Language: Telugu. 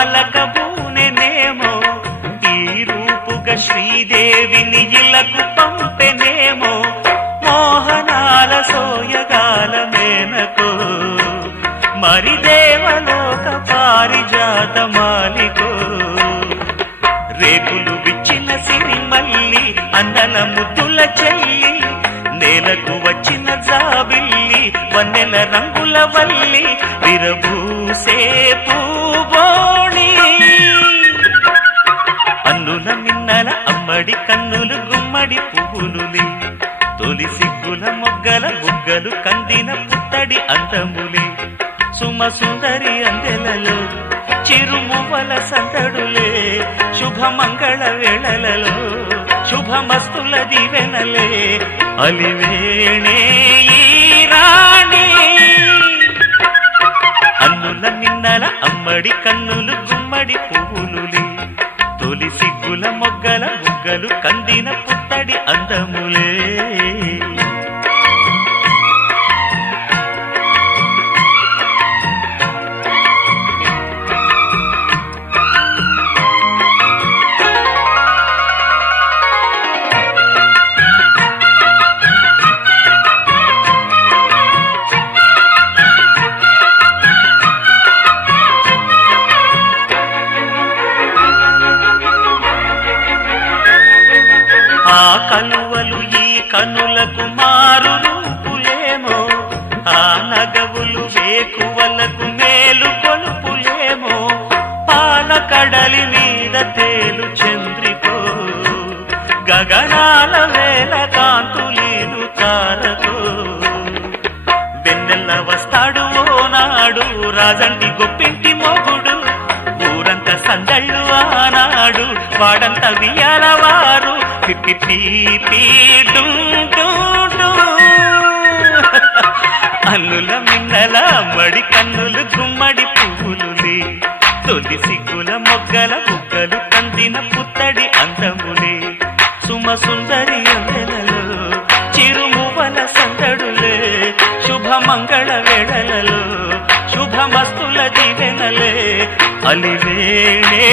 అలకబూనెనేమో ఈ రూపుగా శ్రీదేవిని ఇలకు పంపెనేమో మోహనాల సోయగాల మేనకో మరి దేవలోక పారిజాత మాలికో రేకులు విచ్చిన సిరిమల్లి అందల ముద్దుల చెల్లి నేలకు వచ్చిన జాబిల్లి వన్నెల రంగుల వల్లి విరబూసే పూబోణి అన్నుల మిన్నల అమ్మడి కన్నులు గుమ్మడి పువ్వులులే తొలి సిగ్గుల మొగ్గల బుగ్గలు కందిన పుత్తడి అందములే సుమ సుందరి అందెలలో చిరుమువల సందడులే శుభమంగళ వేళలలో శుభమస్తుల దివెనలే అలివేణే ఈ రాణి అన్నుల మిన్నల అమ్మడి కన్నులు గుమ్మడి పువ్వులులే తొలి సిగ్గుల మొగ్గల బుగ్గలు కందిన పుత్తడి అందములే ఆ కలువలు ఈ కనులకు మారు రూపులేమో ఆ నగవులు వేకువలకు మేలు కొలుపులేమో పాల కడలి మీద తేలు చంద్రికో గగనాల వేల కాంతులీలు తారకో వెన్నెల్ల వస్తాడు ఓనాడు రాజంటి గొప్పింటి మొగుడు ఊరంతా సందళ్ళు ఆనాడు వాడంత వియాలవారు అల్లుల మిన్నల మడి కన్నులు గుమ్మడి పువ్వులులే తొలి సిగ్గుల మొగ్గల బుగ్గలు కందిన పుత్తడి అందములే సుమ సుందరి అందెలలో చిరుమువల సందడులే శుభమంగళ వేళలలో శుభమస్తుల దివెనలే అలివేణే